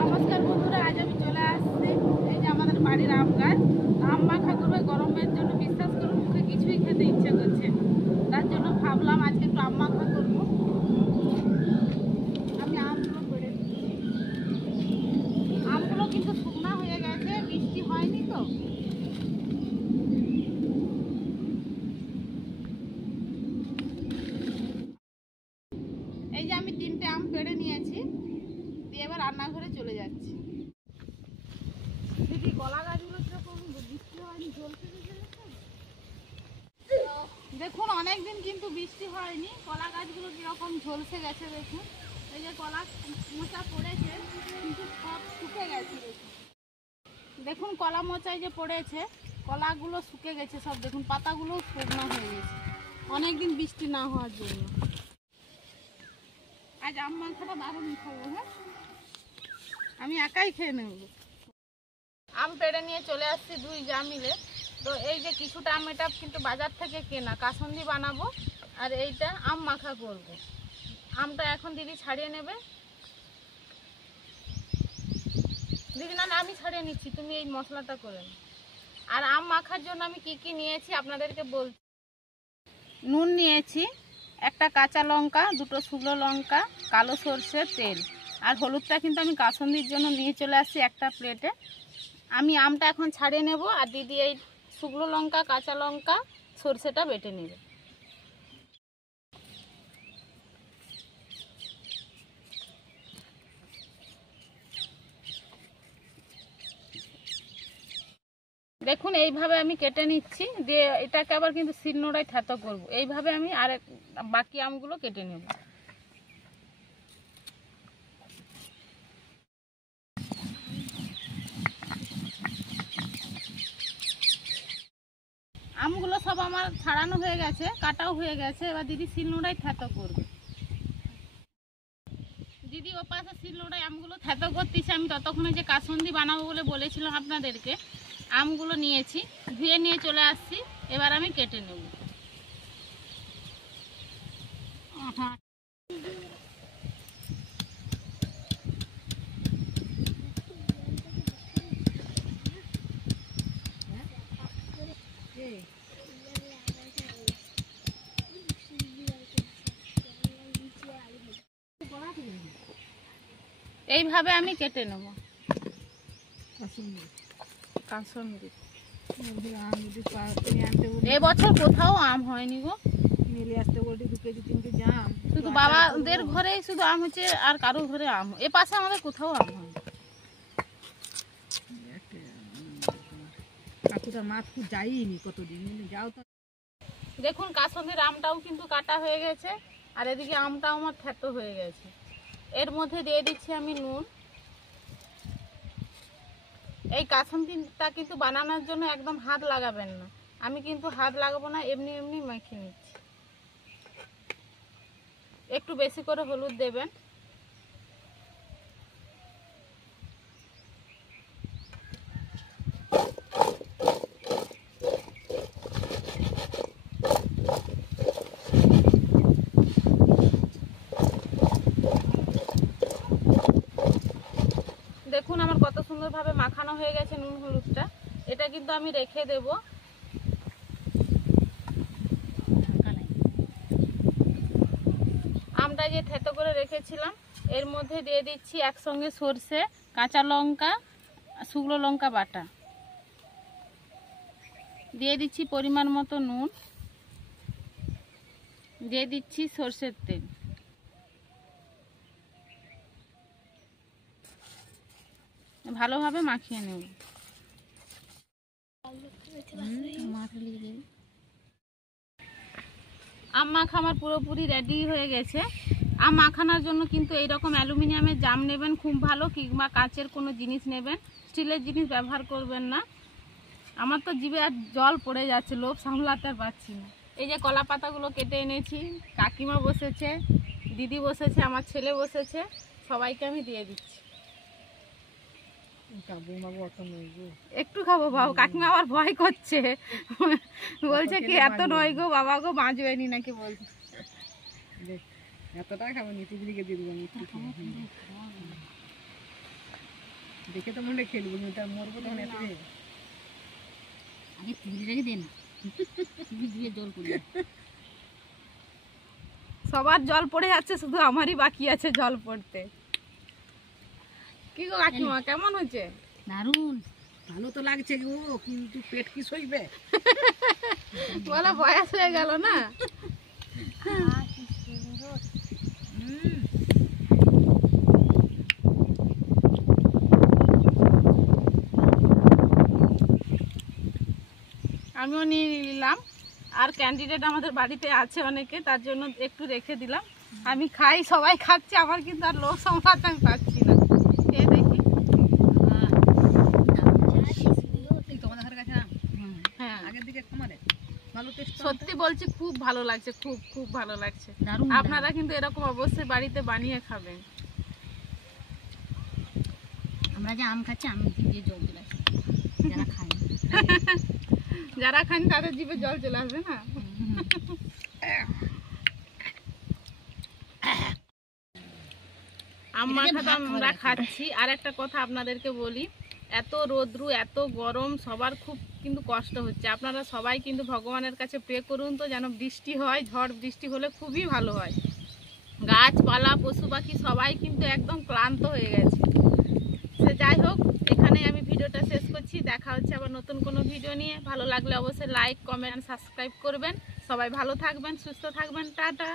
নমস্কার বন্ধুরা, আজ আমি চলে আসছি এই যে আমাদের বাড়ির আম গাছ। আম মাখা করবে গরমের জন্য। বিশ্বাস করুন মুখে কিছুই খেতে ইচ্ছে করছে, তার জন্য ভাবলাম আজকে একটু আম মাখা করবো। আমি আমগুলো পেড়ে দিচ্ছি। আমগুলো কিন্তু শুকনা হয়ে গেছে, বৃষ্টি হয়নি তো। এই যে আমি 3টে আম পেড়ে নিয়েছি, দিয়ে এবার রান্নাঘরে চলে যাচ্ছি। দিদি, কলা গাছগুলো কিরকম বৃষ্টি হয়নি, ঝলসে গেছে। দেখুন অনেকদিন কিন্তু বৃষ্টি হয়নি, কলা গাছগুলো কিরকম ঝলসে গেছে। দেখুন এই যে কলা মোচা পড়েছে কিন্তু সব শুকে গেছে। দেখুন কলা মোচায় যে পড়েছে, কলাগুলো শুকে গেছে সব। দেখুন পাতাগুলো শুকনো হয়ে গেছে অনেকদিন বৃষ্টি না হওয়ার জন্য। আজ আম মাখাটা দারুণ খাবো। হ্যাঁ, আমি একাই খেয়ে নেব। আম পেড়ে নিয়ে চলে আসছি 2 জা মিলে। তো এই যে কিছুটা আম, এটা কিন্তু বাজার থেকে কেনা, কাসন্দি বানাবো আর এইটা আম মাখা করব। আমটা এখন দিদি ছাড়িয়ে নেবে। দিদি, না আমি ছাড়িয়ে নিচ্ছি, তুমি এই মশলাটা করে নাও। আর আম মাখার জন্য আমি কি কি নিয়েছি আপনাদেরকে বলছি। নুন নিয়েছি, একটা কাঁচা লঙ্কা, 2টো শুকনো লঙ্কা, কালো সরষের তেল আর হলুদটা কিন্তু আমি কাসন্দির জন্য নিয়ে চলে আসছি একটা প্লেটে। আমি আমটা এখন ছাড়িয়ে নেব আর দিদি এই শুকনো লঙ্কা, কাঁচা লঙ্কা, সরষেটা বেটে নেবে। দেখুন এইভাবে আমি কেটে নিচ্ছি, দিয়ে এটাকে আবার কিন্তু শিলনোড়ায় থেতো করব। এইভাবে আমি আর বাকি আমগুলো কেটে নেব। আমগুলো সব আমার ছাড়ানো হয়ে গেছে, কাটাও হয়ে গেছে। এবার দিদি শিলনোড়ায় থেতো করবে। দিদি ও পাশে শিলনোড়ায় আমগুলো থেতো করতেছে, আমি ততক্ষণে যে কাসন্দি বানাবো বলে বলেছিলাম আপনাদেরকে, আমগুলো নিয়েছি, ধুয়ে নিয়ে চলে আসছি। এবার আমি কেটে নেব। এইভাবে আমি কেটে নেব। এবছর কোথাও আম হয়নি গো। শুধু বাবাদের ঘরেই শুধু আম হচ্ছে, আর কারোর ঘরে আম। এ পাশে আমাদের কোথাও আম হয়। দেখুন কাসন্দির আমটাও কিন্তু কাটা হয়ে গেছে আর এদিকে আমটাও আমার থেতো হয়ে গেছে। এর মধ্যে দিয়ে দিচ্ছি আমি নুন। এই কাসন্দিটা কিন্তু বানানোর জন্য একদম হাত লাগাবেন না। আমি কিন্তু হাত লাগাবো না, এমনি এমনি মাখিয়ে নিচ্ছি। একটু বেশি করে হলুদ দেবেন। দেখুন আমার কত সুন্দরভাবে মাখানো হয়ে গেছে নুন হলুদটা। এটা কিন্তু আমি রেখে দেব। আমটা যে থেতো করে রেখেছিলাম এর মধ্যে দিয়ে দিচ্ছি একসঙ্গে সরষে, কাঁচা লঙ্কা, শুকনো লঙ্কা বাটা, দিয়ে দিচ্ছি পরিমাণ মতো নুন, দিয়ে দিচ্ছি সরষের তেল। ভালোভাবে মাখিয়ে নেব। আম মাখা আমার পুরোপুরি রেডি হয়ে গেছে। আম মাখানোর জন্য কিন্তু এইরকম অ্যালুমিনিয়ামের জাম নেবেন খুব ভালো, কিংবা কাঁচের কোনো জিনিস নেবেন, স্টিলের জিনিস ব্যবহার করবেন না। আমার তো জিভে আর জল পড়ে যাচ্ছে, লোভ সামলাতে আর পারছি না। এই যে কলা পাতাগুলো কেটে এনেছি, কাকিমা বসেছে, দিদি বসেছে, আমার ছেলে বসেছে, সবাইকে আমি দিয়ে দিচ্ছি। একটু খাবো বাবু, কাকিমা আবার ভয় করছে, বলছে কি এত নয় গো বাবা গো, বাঁচবেনি নাকি বলছে। এতটা খাবো নি, টিকরিকে দিয়ে দেবো আমি। দেখে তো মনে খেলবো, কিন্তু মরবো তখন এত আগে টিকরিটাকে দে না, টিকরি দিয়ে জল পড়ে। সবার জল পড়ে যাচ্ছে, শুধু আমারই বাকি আছে জল পড়তে। কি গো কাকিমা, কেমন হয়েছে? দারুণ। ভালো তো লাগছে গো, কিন্তু পেট কি সইবে? বলো বয়স হয়ে গেল না। আমিও নিয়ে নিলাম, আর ক্যান্ডিডেট আমাদের বাড়িতে আছে অনেকে, তার জন্য একটু রেখে দিলাম। আমি খাই, সবাই খাচ্ছে, আমার কিন্তু আর লোক সামলাতে আমি পাচ্ছি না। খেয়ে দেখি। তোমাদের ঘরের কাছে আম? হ্যাঁ, আগের দিকে কমারে ভালো টেস্ট। সত্যি বলছি, খুব ভালো লাগছে, খুব খুব ভালো লাগছে। দারুণ। আপনারা কিন্তু এরকম অবশ্যই বাড়িতে বানিয়ে খাবেন। আমরা যে আম খাচ্ছি, আম দিয়ে জল চলে আসে, যারা খায়। যারা খান তাদের জিভে জল চলে আসবে না। আম মাখাটা আমরা খাচ্ছি। আর একটা কথা আপনাদেরকে বলি, এত রোদ্রু, এত গরম, সবার খুব কিন্তু কষ্ট হচ্ছে। আপনারা সবাই কিন্তু ভগবানের কাছে প্রে করুন তো, যেন বৃষ্টি হয়। ঝড় বৃষ্টি হলে খুবই ভালো হয়। গাছপালা, পশু পাখি সবাই কিন্তু একদম ক্লান্ত হয়ে গেছে। সে যাই হোক, এখানে আমি ভিডিওটা শেষ করছি। দেখা হচ্ছে আবার নতুন কোনো ভিডিও নিয়ে। ভালো লাগলে অবশ্যই লাইক, কমেন্ট, সাবস্ক্রাইব করবেন। সবাই ভালো থাকবেন, সুস্থ থাকবেন। টাটা।